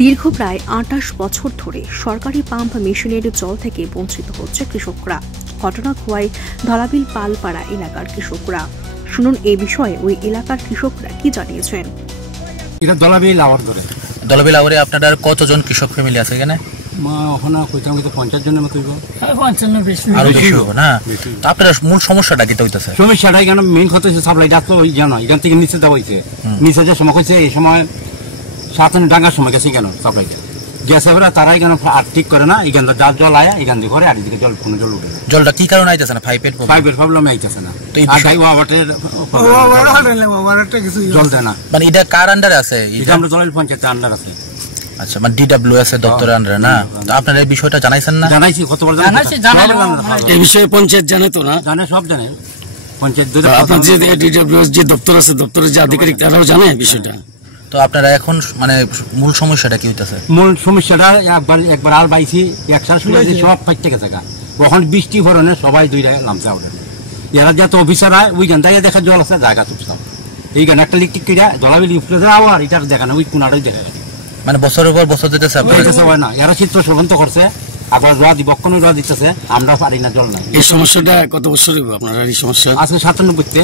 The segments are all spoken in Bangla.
দীর্ঘ প্রায় ২৮ বছর ধরে সরকারি পাম্প মেশিনের জল থেকে বঞ্চিত হচ্ছে কৃষকরা। ঘটনা খোয়াই ধলাবিল পালপাড়া এলাকার কৃষকরা। শুনুন এই বিষয়ে ওই এলাকার কৃষকরা কি জানিয়েছেন। এটা দলাবিল আওয়ারে আপনাদের কতজন কৃষক ফ্যামিলি আছে এখানে? পঞ্চাশ জনের মতো আপনার মূল সমস্যাটা কি হইতেছে? সমস্যাটা এখানে মেইন কথা হচ্ছে সাপ্লাইটা তো ওই জানো এখান থেকে নিচে দেওয়া হয়েছে। নিচে যে সময় হয়েছে এই সময় 7 ডাঙ্গার সময় গেছে কেন সাপ্লাইটা গ্যাস ওরা তারাই কেন আর ঠিক করে না। এখান যার জল আয়া এখান দিয়ে করে আর এদিকে জল কোনো জল উঠে না। জলটা কি কারণে আইতেছে না? পাইপের প্রবলেম আইতেছে না। জল দেয় না। মানে এটা কার আন্ডারে আছে? এটা আমরা দলাবিল পঞ্চায়েতের আন্ডার আছে। আচ্ছা, মানে DWS এর দপ্তরের আন্ডারে না? তো আপনারা এই বিষয়টা জানাইছেন না? জানাইছি, কতবার জানাইছি। এই বিষয়ে পঞ্চায়েত জানে তো না? জানে, সব জানে পঞ্চায়েত। আপনার যে DWS যে দপ্তর আছে, দপ্তরের যে আধিকারিক তারাও জানে বিষয়টা। তো আপনারা এখন মানে মূল সমস্যাটা কি হইতেছে? মূল সমস্যাটা একবার আল বাইছি একসাথে শুনেছি সব ফাইটে গেছে। কখন বৃষ্টি ভরণে সবাই দুইটা লামচা ওঠে। এরা যত অফিসার হয় ওইখান থেকে দেখা জল আছে জায়গা তুলতাম। এইখানে একটা ইলেকট্রিক কিনা দলাবিল আর এটা দেখা না, ওই কোনাটাই দেখা যায়। মানে বছরের পর বছর দিতেছে হয় না। এরা চিত্র সবন্ত করছে, আবার রোয়া দিব রোয়া দিতেছে, আমরা পারি না, জল নাই। এই সমস্যাটা কত বছর আপনার এই সমস্যা আছে? 97-তে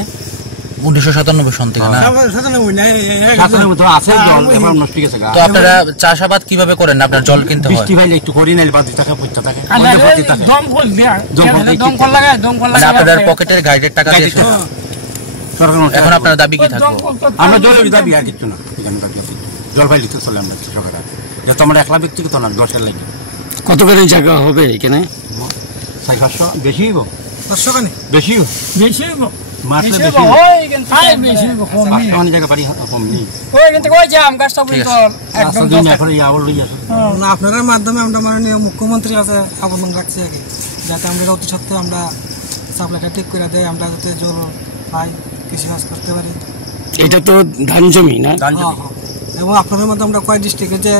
1997 সন থেকে না? 97 তো আছে জল, এখন নষ্ট হয়ে গেছে। তো আপনারা চাষাবাদ কিভাবে করেন? আপনার জল কিনতে হয়? বৃষ্টি ভাইলে একটু করি নাইলে 5 টাকা পয়সা থাকে। আপনাদের পকেটের গাইডের টাকা দিয়ে এখন আপনার দাবি কি থাকবে? আমরা জলের দাবি আর কিছু না। এখানে দাবি আছে জল পাইলে তো চলে। আমরা কৃষকেরা যেহেতু আমরা একলা ব্যক্তিগত না, 10-এর লাগে। কত করে জায়গা হবে এখানে? 400 বেশি হইব, 500 কানে বেশি বেশি হইব। মাত্র বেশি হয় এখান থেকে বেশি হইব, কম নেই। অনেক জায়গা বাড়ি কম নেই। ওই এখান থেকে ওই জাম গাছটা পর্যন্ত একদম দিন এখন এই আবার লই আসে না। আপনাদের মাধ্যমে আমরা মাননীয় মুখ্যমন্ত্রী কাছে আবেদন রাখছি আগে, যাতে আমরা অতি সত্ত্বর আমরা সাপ্লাইটা ঠিক করে দেয়, আমরা যাতে জল পাই, কৃষিকাজ করতে পারি। এটা তো ধান জমি না? এবং আপনাদের মধ্যে আমরা কয় ডিস্ট্রিক্টের যে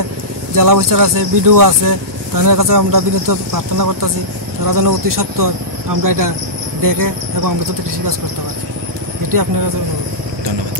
জেলা অফিসার আছে, বিডিও আছে, তাদের কাছে আমরা বিনীত প্রার্থনা করতেছি তারা যেন অতি সত্ত্বর আমরা এটা দেখে এবং আমরা যাতে কৃষিকাজ করতে পারি। এটি আপনার কাছে ধন্যবাদ।